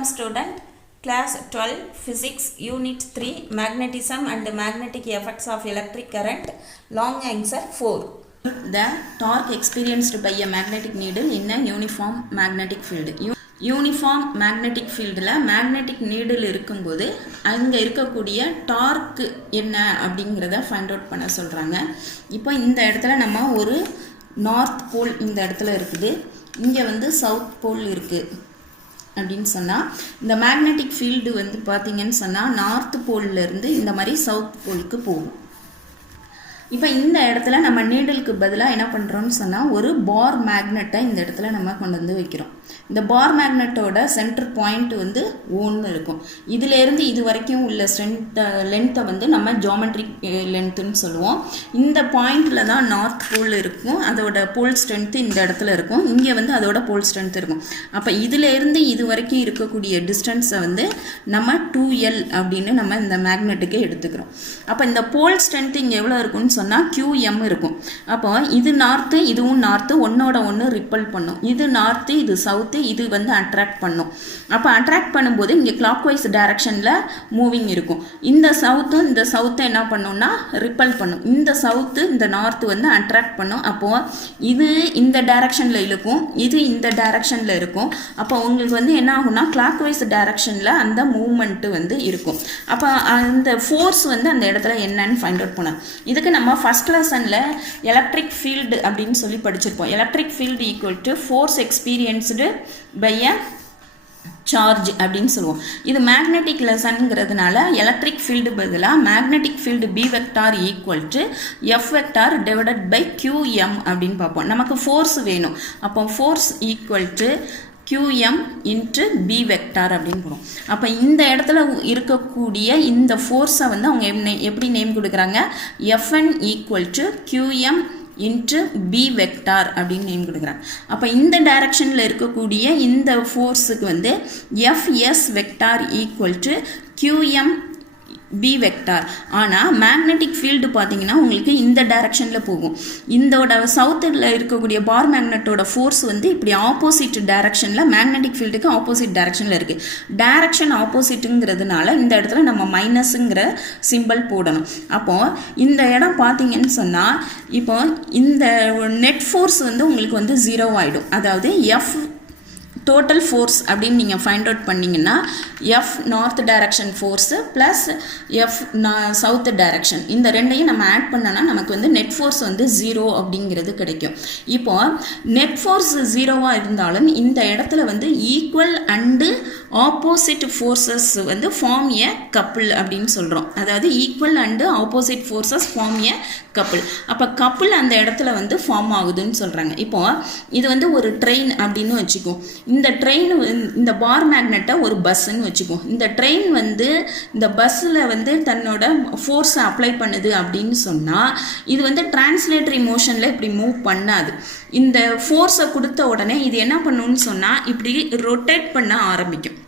Welcome student, class 12 physics unit 3 magnetism and magnetic effects of electric current. Long answer 4. The torque experienced by a magnetic needle in a uniform magnetic field. Uniform magnetic ஃபீல்டில் magnetic needle இருக்கும்போது அங்கே இருக்கக்கூடிய torque என்ன அப்படிங்கிறத find out பண்ண சொல்கிறாங்க. இப்போ இந்த இடத்துல நம்ம ஒரு நார்த் போல் இந்த இடத்துல இருக்குது, இங்கே வந்து சவுத் போல் இருக்குது அப்படின்னு சொன்னால் இந்த மேக்னெட்டிக் ஃபீல்டு வந்து பார்த்திங்கன்னு சொன்னால் நார்த் போல்லேருந்து இந்த மாதிரி சவுத் போலுக்கு போகும். இப்போ இந்த இடத்துல நம்ம நீடலுக்கு பதிலாக என்ன பண்ணுறோம்னு சொன்னால் ஒரு பார் மேக்னெட்டை இந்த இடத்துல நம்ம கொண்டு வந்து வைக்கிறோம். இந்த பார் மேக்னெட்டோட சென்டர் பாயிண்ட் வந்து ஓன்னு இருக்கும். இதிலேருந்து இது வரைக்கும் உள்ள லென்த்தை வந்து நம்ம ஜியோமெட்ரிக் லென்த்துன்னு சொல்லுவோம். இந்த பாயிண்டில் தான் நார்த் போல் இருக்கும், அதோட போல் ஸ்ட்ரென்த்து இந்த இடத்துல இருக்கும், இங்கே வந்து அதோட போல் ஸ்ட்ரென்த் இருக்கும். அப்போ இதிலேருந்து இது வரைக்கும் இருக்கக்கூடிய டிஸ்டன்ஸை வந்து நம்ம 2L அப்படின்னு நம்ம இந்த மேக்னெட்டுக்கு எடுத்துக்கிறோம். அப்போ இந்த போல் ஸ்ட்ரென்த் இங்கே எவ்வளோ இருக்குன்னு சொன்னால் QM இருக்கும். அப்போ இது நார்த்து, இதுவும் நார்த்து, ஒன்னோட ஒன்று ரிப்பல் பண்ணும். இது நார்த்து, இது சவுத்து, இது வந்து அட்ராக்ட் பண்ணும். அப்போ அட்ராக்ட் பண்ணும்போது இங்கே கிளாக் வைஸ் டைரக்ஷனில் மூவிங் இருக்கும். இந்த சவுத்தும் இந்த சவுத்தை என்ன பண்ணும்னா ரிப்பல் பண்ணும். இந்த சவுத்து இந்த நார்த்து வந்து அட்ராக்ட் பண்ணும். அப்போது இது இந்த டைரக்ஷனில் இழுக்கும், இது இந்த டைரக்ஷனில் இருக்கும். அப்போ உங்களுக்கு வந்து என்ன ஆகும்னா கிளாக் வைஸ் டைரக்ஷனில் அந்த மூவ்மெண்ட்டு வந்து இருக்கும். அப்போ அந்த ஃபோர்ஸ் வந்து அந்த இடத்துல என்னன்னு ஃபைண்ட் அவுட் பண்ணலாம். இதுக்கு நம்ம ஃபர்ஸ்ட் லெசனில் எலக்ட்ரிக் ஃபீல்டு அப்படின்னு சொல்லி படிச்சிருப்போம். Electric field equal to force experienced by a charge அப்படின்னு சொல்லுவோம். இது மேக்னெட்டிக் லெசன்ங்கிறதுனால எலக்ட்ரிக் ஃபீல்டு பதிலாக magnetic field B vector equal to F vector divided by QM அப்படின்னு பார்ப்போம். நமக்கு ஃபோர்ஸ் வேணும். அப்போ force equal to QM into B vector அப்படின்னு போகிறோம். அப்போ இந்த இடத்துல இருக்கக்கூடிய இந்த ஃபோர்ஸை வந்து அவங்க எப்படி நேம் கொடுக்குறாங்க, FN equal to QM into B vector அப்படின்னு நேம் கொடுக்குறாங்க. அப்போ இந்த டைரக்ஷனில் இருக்கக்கூடிய இந்த ஃபோர்ஸுக்கு வந்து FS vector equal to QM B vector. ஆனால் மேக்னெட்டிக் ஃபீல்டு பார்த்தீங்கன்னா உங்களுக்கு இந்த டைரக்ஷனில் போகும். இந்தோட சவுத்தில் இருக்கக்கூடிய பார் மேக்னெட்டோட ஃபோர்ஸ் வந்து இப்படி ஆப்போசிட் டைரக்ஷனில் மேக்னெட்டிக் ஃபீல்டுக்கு ஆப்போசிட் டைரக்ஷனில் இருக்குது. டைரக்ஷன் ஆப்போசிட்டுங்கிறதுனால இந்த இடத்துல நம்ம மைனஸுங்கிற சிம்பிள் போடணும். அப்போது இந்த இடம் பார்த்தீங்கன்னு சொன்னால் இப்போ இந்த நெட் ஃபோர்ஸ் வந்து உங்களுக்கு வந்து 0 ஆகிடும். அதாவது F டோட்டல் ஃபோர்ஸ் அப்படின்னு நீங்கள் ஃபைண்ட் அவுட் பண்ணிங்கன்னா F north direction force plus F south direction இந்த ரெண்டையும் நம்ம ஆட் பண்ணோன்னா நமக்கு வந்து நெட் ஃபோர்ஸ் வந்து 0 அப்படிங்கிறது கிடைக்கும். இப்போ நெட் ஃபோர்ஸ் 0வாக இருந்தாலும் இந்த இடத்துல வந்து ஈக்குவல் அண்டு ஆப்போசிட் ஃபோர்ஸஸ் வந்து ஃபார்ம் எ கப்புள் அப்படின்னு சொல்கிறோம். அதாவது equal and opposite forces form a couple. அப்போ கப்புள் அந்த இடத்துல வந்து ஃபார்ம் ஆகுதுன்னு சொல்கிறாங்க. இப்போ இது வந்து ஒரு ட்ரெயின் அப்படின்னு வச்சுக்கோ. இந்த ட்ரெயின் இந்த பார் மேக்னெட்டை ஒரு பஸ்ஸுன்னு வச்சுக்கோ. இந்த ட்ரெயின் வந்து இந்த பஸ்ஸில் வந்து தன்னோட ஃபோர்ஸை அப்ளை பண்ணுது அப்படின்னு சொன்னால் இது வந்து டிரான்ஸ்லேட்டரி மோஷனில் இப்படி மூவ் பண்ணாது. இந்த ஃபோர்ஸை கொடுத்த உடனே இது என்ன பண்ணுன்னு சொன்னால் இப்படி ரொட்டேட் பண்ண ஆரம்பிக்கும்.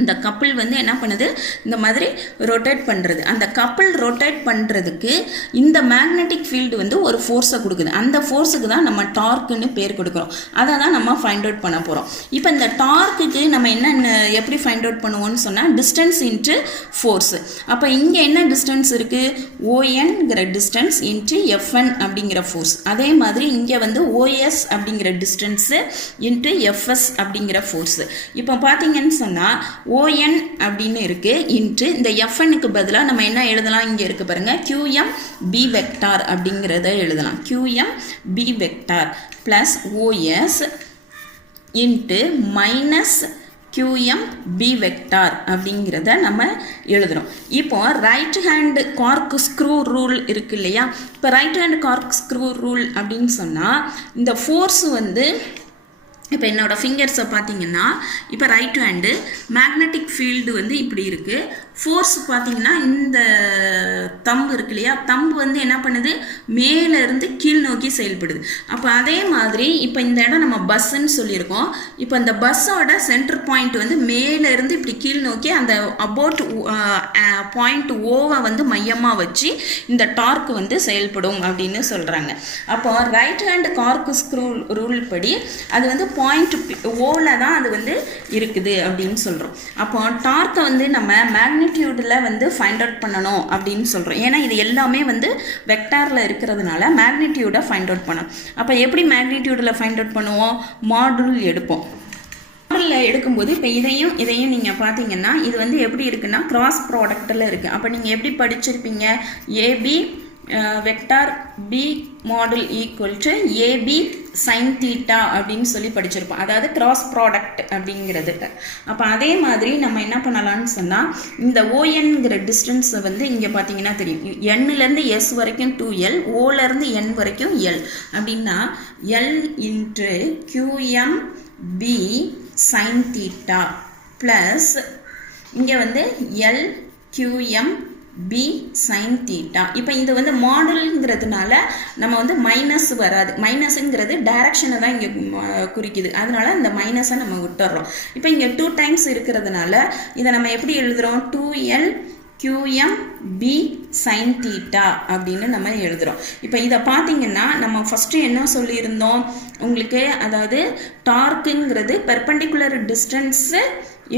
இந்த கப்பிள் வந்து என்ன பண்ணுது, இந்த மாதிரி ரொட்டேட் பண்ணுறது. அந்த கப்பிள் ரொட்டேட் பண்ணுறதுக்கு இந்த மேக்னெட்டிக் ஃபீல்டு வந்து ஒரு ஃபோர்ஸை கொடுக்குது. அந்த ஃபோர்ஸுக்கு தான் நம்ம டார்க்குன்னு பேர் கொடுக்குறோம். அதை தான் நம்ம ஃபைண்ட் அவுட் பண்ண போகிறோம். இப்போ இந்த டார்க்குக்கு நம்ம என்ன எப்படி ஃபைண்ட் அவுட் பண்ணுவோம்னு சொன்னால் டிஸ்டன்ஸ் இன்ட்டு ஃபோர்ஸு. அப்போ இங்கே என்ன டிஸ்டன்ஸ் இருக்குது, ONங்கிற டிஸ்டன்ஸ் இன்ட்டு FN அப்படிங்கிற ஃபோர்ஸ். அதே மாதிரி இங்கே வந்து OS அப்படிங்கிற டிஸ்டன்ஸு இன்ட்டு FS அப்படிங்கிற ஃபோர்ஸு. இப்போ பார்த்தீங்கன்னு சொன்னால் ON அப்படின்னு இருக்குது இன்ட்டு இந்த FNக்கு பதிலாக நம்ம என்ன எழுதலாம், இங்கே இருக்குது பாருங்கள் QM B வெக்டார் அப்படிங்கிறத எழுதலாம். QM B vector plus OS into minus QM B vector அப்படிங்கிறத நம்ம எழுதுகிறோம். இப்போ right hand cork screw rule இருக்கு இல்லையா. இப்போ right hand cork screw rule அப்படின்னு சொன்னால் இந்த ஃபோர்ஸ் வந்து இப்போ என்னோடய ஃபிங்கர்ஸை பார்த்தீங்கன்னா இப்போ ரைட் ஹேண்டு மேக்னெட்டிக் ஃபீல்டு வந்து இப்படி இருக்குது. ஃபோர்ஸ் பார்த்தீங்கன்னா இந்த தம்பு இருக்கு இல்லையா, தம்பு வந்து என்ன பண்ணுது, மேலேருந்து கீழ் நோக்கி செயல்படுது. அப்போ அதே மாதிரி இப்போ இந்த இடம் நம்ம பஸ்ஸுன்னு சொல்லியிருக்கோம். இப்போ இந்த பஸ்ஸோட சென்டர் பாயிண்ட் வந்து மேலேருந்து இப்படி கீழ் நோக்கி அந்த அபவுட் பாயிண்ட் ஓவை வந்து மையமாக வச்சு இந்த டார்க் வந்து செயல்படும் அப்படின்னு சொல்கிறாங்க. அப்போ right hand cork screw rule படி அது வந்து பாயிண்ட் ஓவில் தான் அது வந்து இருக்குது அப்படின்னு சொல்கிறோம். அப்போ டார்க்கை வந்து நம்ம மேக்னிடியூடில் வந்து ஃபைண்ட் அவுட் பண்ணணும் அப்படின்னு சொல்கிறோம். ஏன்னா இது எல்லாமே வந்து வெக்டாரில் இருக்கிறதுனால மேக்னிடியூடை ஃபைண்ட் அவுட் பண்ணணும். அப்போ எப்படி மேக்னிடியூடில் ஃபைண்ட் அவுட் பண்ணுவோம்? மாடுல் எடுப்போம். மாடலில் எடுக்கும்போது இப்போ இதையும் நீங்கள் பார்த்தீங்கன்னா இது வந்து எப்படி இருக்குன்னா கிராஸ் ப்ராடக்டில் இருக்குது. அப்போ நீங்கள் எப்படி படிச்சிருப்பீங்க? AB vector B module equal to AB sine theta அப்படின்னு சொல்லி படிச்சிருப்போம். அதாவது கிராஸ் ப்ராடக்ட் அப்படிங்கிறது. அப்போ அதே மாதிரி நம்ம என்ன பண்ணலாம்னு சொன்னால் இந்த ஓஎன்கிற டிஸ்டன்ஸ் வந்து இங்கே பார்த்தீங்கன்னா தெரியும். என்லேருந்து எஸ் வரைக்கும் 2L, ஓலேருந்து என் வரைக்கும் எல் அப்படின்னா L into QM B sin theta plus இங்கே வந்து L QM B sin theta. இப்போ இது வந்து மாடல்ங்கிறதுனால நம்ம வந்து மைனஸ் வராது. மைனஸுங்கிறது டைரக்ஷனை தான் இங்கே குறிக்குது. அதனால இந்த மைனஸை நம்ம விட்டுறோம். இப்போ இங்கே 2 டைம்ஸ் இருக்கிறதுனால இதை நம்ம எப்படி எழுதுகிறோம்? 2L QM B sin theta அப்படின்னு நம்ம எழுதுகிறோம். இப்போ இதை பார்த்தீங்கன்னா நம்ம ஃபஸ்ட்டு என்ன சொல்லியிருந்தோம் உங்களுக்கு? அதாவது டார்க்குங்கிறது பெர்பெண்டிகுலர் டிஸ்டன்ஸு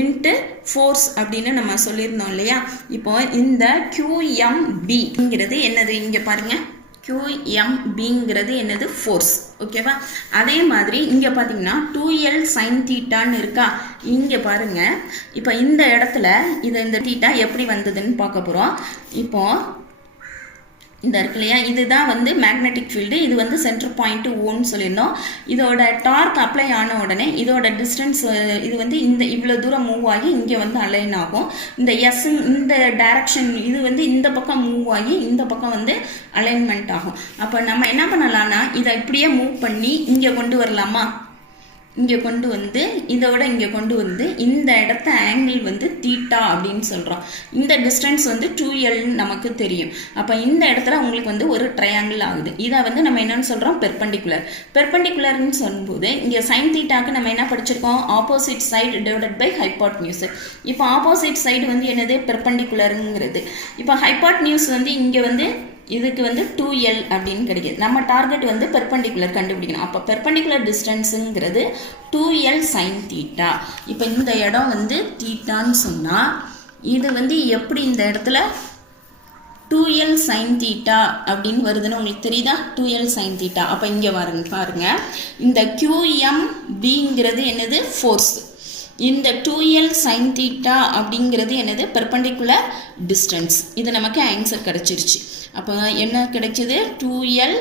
இன்ட்டு ஃபோர்ஸ் அப்படின்னு நம்ம சொல்லியிருந்தோம் இல்லையா? இப்போ இந்த QMBங்கிறது என்னது? இங்கே பாருங்கள், QMBங்கிறது என்னது? ஃபோர்ஸ். ஓகேவா? அதே மாதிரி இங்கே பார்த்தீங்கன்னா 2L sin தீட்டான்னு இருக்கா? இங்கே பாருங்கள், இப்போ இந்த இடத்துல இந்த தீட்டா எப்படி வந்ததுன்னு பார்க்க போகிறோம். இப்போது இந்த இருக்கு இல்லையா, இதுதான் வந்து மேக்னெட்டிக் ஃபீல்டு. இது வந்து சென்டர் பாயிண்ட் ஓன்னு சொல்லியிருந்தோம். இதோட டார்க் அப்ளை ஆன உடனே இதோட டிஸ்டன்ஸ் இது வந்து இந்த இவ்வளோ தூரம் மூவ் ஆகி இங்கே வந்து அலைன் ஆகும். இந்த எஸ் இந்த டைரக்ஷன் இது வந்து இந்த பக்கம் மூவ் ஆகி இந்த பக்கம் வந்து அலைன்மெண்ட் ஆகும். அப்போ நம்ம என்ன பண்ணலாம்னா இதை இப்படியே மூவ் பண்ணி இங்கே கொண்டு வரலாமா? இங்கே கொண்டு வந்து இதோட இங்கே கொண்டு வந்து இந்த இடத்த ஆங்கிள் வந்து தீட்டா அப்படின்னு சொல்கிறோம். இந்த டிஸ்டன்ஸ் வந்து 2L நமக்கு தெரியும். அப்போ இந்த இடத்துல உங்களுக்கு வந்து ஒரு ட்ரையாங்கிள் ஆகுது. இதை வந்து நம்ம என்னன்னு சொல்கிறோம்? பெர்பெண்டிகுலர். பெர்பெண்டிகுலர்னு சொல்லும்போது இங்கே சைன் தீட்டாக்கு நம்ம என்ன படிச்சிருக்கோம்? Opposite side divided by hypotenuse. இப்போ ஆப்போசிட் சைடு வந்து என்னது? பெர்பெண்டிகுலருங்கிறது. இப்போ ஹைபாட்னியூஸ் வந்து இங்கே வந்து இதுக்கு வந்து 2L அப்படின்னு கிடைக்கிது. நம்ம டார்கெட் வந்து பெர்பெண்டிகுலர் கண்டுபிடிக்கணும். அப்போ பெர்பெண்டிகுலர் டிஸ்டன்ஸுங்கிறது 2L சைன் தீட்டா. இப்போ இந்த இடம் வந்து தீட்டான்னு சொன்னால் இது வந்து எப்படி இந்த இடத்துல 2L சைன் தீட்டா அப்படின்னு வருதுன்னு உங்களுக்கு தெரியுதா? 2L sine theta. அப்போ இங்கே பாருங்க, இந்த QMBங்கிறது என்னது? ஃபோர்ஸ். இந்த 2L sin தீட்டா அப்படிங்கிறது என்னது? Perpendicular distance. இது நமக்கு ஆன்சர் கிடைச்சிருச்சு. அப்போ என்ன கிடைச்சது? 2L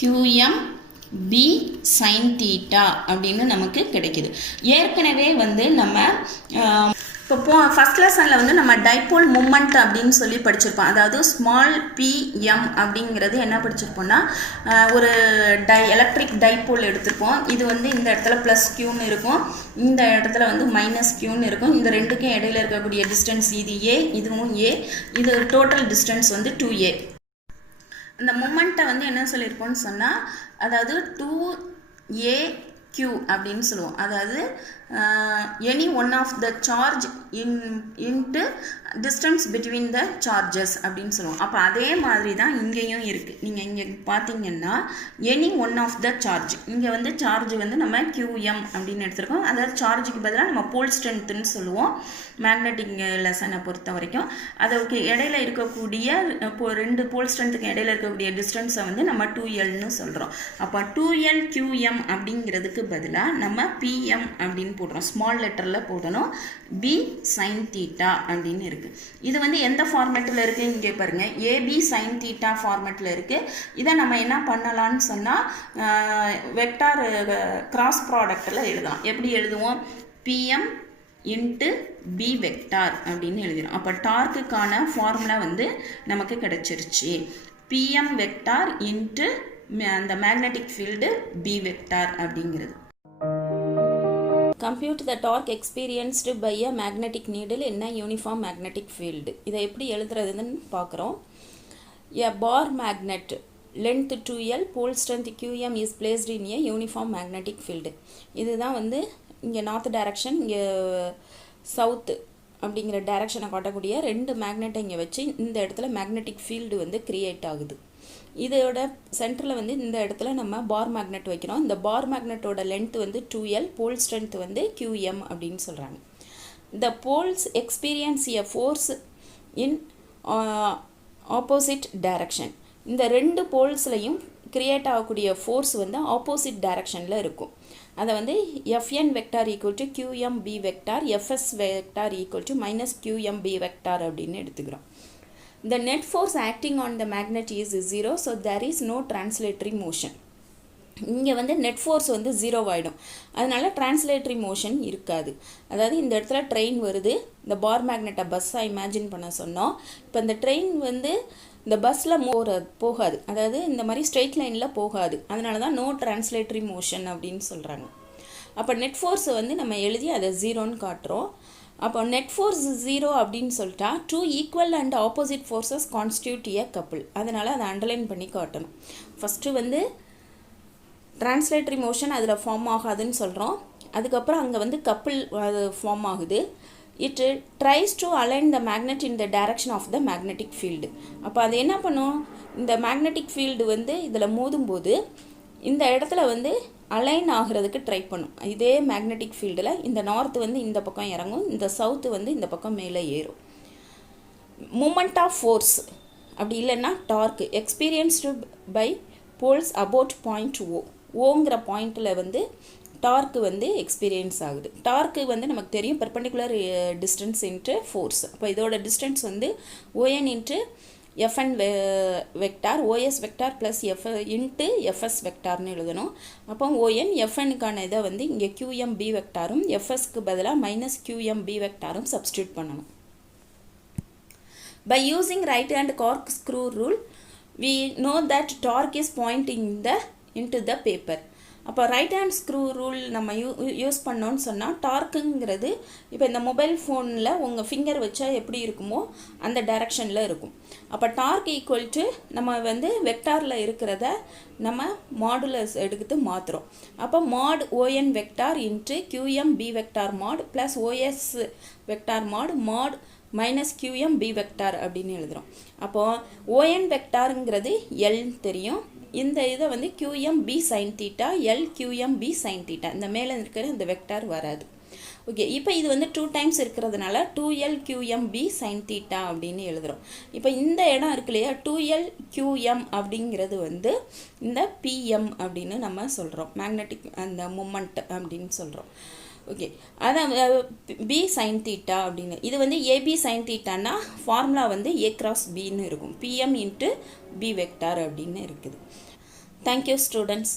QM B sin theta அப்படின்னு நமக்கு கிடைக்குது. ஏற்கனவே வந்து நம்ம இப்போ ஃபஸ்ட் லெசனில் வந்து நம்ம டைபோல் மூமெண்ட் அப்படின்னு சொல்லி படிச்சிருப்போம். அதாவது ஸ்மால் pm அப்படிங்கிறது என்ன படிச்சிருப்போம்னா ஒரு எலக்ட்ரிக் டைபோல் எடுத்திருப்போம். இது வந்து இந்த இடத்துல ப்ளஸ் க்யூன்னு இருக்கும், இந்த இடத்துல வந்து மைனஸ் க்யூன்னு இருக்கும். இந்த ரெண்டுக்கும் இடையில இருக்கக்கூடிய டிஸ்டன்ஸ் இது A, இதுவும் A. இது டோட்டல் டிஸ்டன்ஸ் வந்து 2A. இந்த மூமெண்ட்டை வந்து என்ன சொல்லியிருப்போம்னு சொன்னால் அதாவது 2AQ அப்படின்னு சொல்லுவோம். அதாவது any one of the charge into distance between the charges அப்படின்னு சொல்லுவோம். அப்போ அதே மாதிரி தான் இங்கேயும் இருக்குது. நீங்கள் இங்கே பார்த்தீங்கன்னா any one of the charge, இங்கே வந்து சார்ஜ் வந்து நம்ம QM அப்படின்னு எடுத்துருக்கோம். அதாவது சார்ஜுக்கு பதிலாக நம்ம போல் ஸ்ட்ரென்த்துன்னு சொல்லுவோம் மேக்னெட்டிக் லெசனை பொறுத்த வரைக்கும். அதுக்கு இடையில இருக்கக்கூடிய இப்போ 2 போல் ஸ்ட்ரென்த்துக்கு இடையில இருக்கக்கூடிய டிஸ்டன்ஸை வந்து நம்ம 2Lன்னு சொல்கிறோம். அப்போ 2L QM அப்படிங்கிறதுக்கு பதிலாக நம்ம PM அப்படின்னு போடுறோம். ஸ்மால் லெட்டரில் போடணும். B sin தீட்டா அப்படின்னு இருக்குது. இது வந்து எந்த ஃபார்மேட்டில் இருக்குது? இங்கே பாருங்கள், AB sin தீட்டா ஃபார்மேட்டில் இருக்குது. இதை நம்ம என்ன பண்ணலான்னு சொன்னால் வெக்டார் கிராஸ் ப்ராடக்டில் எழுதலாம். எப்படி எழுதுவோம்? PM இன்ட்டு B வெக்டார் அப்படின்னு எழுதிடும். அப்போ டார்க்குக்கான ஃபார்முலா வந்து நமக்கு கிடைச்சிருச்சு. PM வெக்டார் இன்ட்டு அந்த மேக்னெட்டிக் ஃபீல்டு B வெக்டார் அப்படிங்கிறது. Compute the torque experienced by a magnetic needle in a uniform magnetic field. இதை எப்படி எழுதுறதுன்னு பார்க்குறோம். A bar magnet length 2L, pole strength QM is placed in a uniform magnetic field. இதுதான் வந்து இங்கே north direction, இங்கே south அப்படிங்கிற டைரக்ஷனை காட்டக்கூடிய 2 மேக்னெட்டை இங்கே வச்சு இந்த இடத்துல மேக்னெட்டிக் ஃபீல்டு வந்து கிரியேட் ஆகுது. இதோட சென்டரில் வந்து இந்த இடத்துல நம்ம பார் மேக்னெட் வைக்கிறோம். இந்த பார் மேக்னெட்டோட லென்த் வந்து 2L, போல் ஸ்ட்ரென்த் வந்து QM அப்படின்னு சொல்கிறாங்க. The poles experience a force in opposite direction. இந்த ரெண்டு போல்ஸ்லையும் கிரியேட் ஆகக்கூடிய ஃபோர்ஸ் வந்து ஆப்போசிட் டைரக்ஷனில் இருக்கும். அதை வந்து Fn vector equal to QMB vector, Fs vector equal to minus QMB vector அப்படின்னு எடுத்துக்கிறோம். The net force acting on the magnet is 0, so there is no translatory motion. இங்கே வந்து நெட் ஃபோர்ஸ் வந்து 0 ஆகிடும், அதனால டிரான்ஸ்லேட்டரி மோஷன் இருக்காது. அதாவது இந்த இடத்துல ட்ரெயின் வருது, இந்த பார் மேக்னெட்டை பஸ்ஸாக இமேஜின் பண்ண சொன்னோம். இப்போ இந்த ட்ரெயின் வந்து இந்த பஸ்ஸில் போகாது, அதாவது இந்த மாதிரி ஸ்ட்ரெயிட் லைனில் போகாது, அதனால தான் நோ டிரான்ஸ்லேட்டரி மோஷன் அப்படின்னு சொல்கிறாங்க. அப்போ நெட் ஃபோர்ஸை வந்து நம்ம எழுதி அதை 0ன்னு காட்டுறோம். அப்போ நெட் ஃபோர்ஸ் 0 அப்படின்னு சொல்லிட்டா 2 equal and opposite forces constitute a couple, அதனால் அதை அண்டர்லைன் பண்ணி காட்டணும். ஃபஸ்ட்டு வந்து டிரான்ஸ்லேட்டரி மோஷன் அதில் ஃபார்ம் ஆகாதுன்னு சொல்கிறோம். அதுக்கப்புறம் அங்கே வந்து கப்புள் அது ஃபார்ம் ஆகுது. It tries to align the magnet in the direction of the magnetic field. அப்போ அது என்ன பண்ணும், இந்த மேக்னெட்டிக் ஃபீல்டு வந்து இதில் மோதும்போது இந்த இடத்துல வந்து அலைன் ஆகிறதுக்கு ட்ரை பண்ணும். இதே மேக்னெட்டிக் ஃபீல்டில் இந்த நார்த் வந்து இந்த பக்கம் இறங்கும், இந்த சவுத்து வந்து இந்த பக்கம் மேலே ஏறும். மூமெண்ட் ஆஃப் ஃபோர்ஸ் அப்படி இல்லைன்னா torque experienced by poles about point ஓங்கிற பாயிண்டில் வந்து டார்க்கு வந்து எக்ஸ்பீரியன்ஸ் ஆகுது. டார்க்கு வந்து நமக்கு தெரியும் பெர்பெண்டிகுலர் டிஸ்டன்ஸ் இன்ட்டு ஃபோர்ஸ். அப்போ இதோட டிஸ்டன்ஸ் வந்து ON into Fn vector, OS vector plus F into FS வெக்டார்னு எழுதணும். அப்போ ON Fnக்கான இதை வந்து இங்கே QMB வெக்டாரும் FSக்கு பதிலாக மைனஸ் QMB வெக்டாரும் சப்ஸ்டியூட் பண்ணணும். By using right hand corkscrew rule, we know that torque is pointing into the paper. அப்போ right hand screw rule நம்ம use பண்ணோன்னு சொன்னால் டார்க்குங்கிறது இப்போ இந்த மொபைல் ஃபோனில் உங்கள் ஃபிங்கர் வச்சா எப்படி இருக்குமோ அந்த டைரக்ஷனில் இருக்கும். அப்போ டார்க் ஈக்குவல் டு நம்ம வந்து வெக்டாரில் இருக்கிறத நம்ம மாடுலஸ் எடுத்து மாற்றுறோம். அப்போ mod ON vector into QMB vector mod plus OS vector mod minus QMB vector அப்படின்னு எழுதுகிறோம். அப்போது ON வெக்டாருங்கிறது L தெரியும், இந்த இதை வந்து QMB sine theta, L QMB sine theta, இந்த மேலே இருக்கிற இந்த வெக்டார் வராது. ஓகே, இப்போ இது வந்து 2 டைம்ஸ் இருக்கிறதுனால 2L QMB சைன் தீட்டா அப்படின்னு எழுதுகிறோம். இப்போ இந்த இடம் இருக்கு இல்லையா, 2L QM அப்படிங்கிறது வந்து இந்த PM அப்படின்னு நம்ம சொல்கிறோம், மேக்னெட்டிக் அந்த மூமெண்ட் அப்படின்னு சொல்கிறோம். ஓகே, அதான் B சைன் தீட்டா அப்படின்னு. இது வந்து AB சைன் தீட்டான்னா ஃபார்முலா வந்து A cross Bன்னு இருக்கும், PM இன்ட்டு B வெக்டார் அப்படின்னு இருக்குது. Thank you students.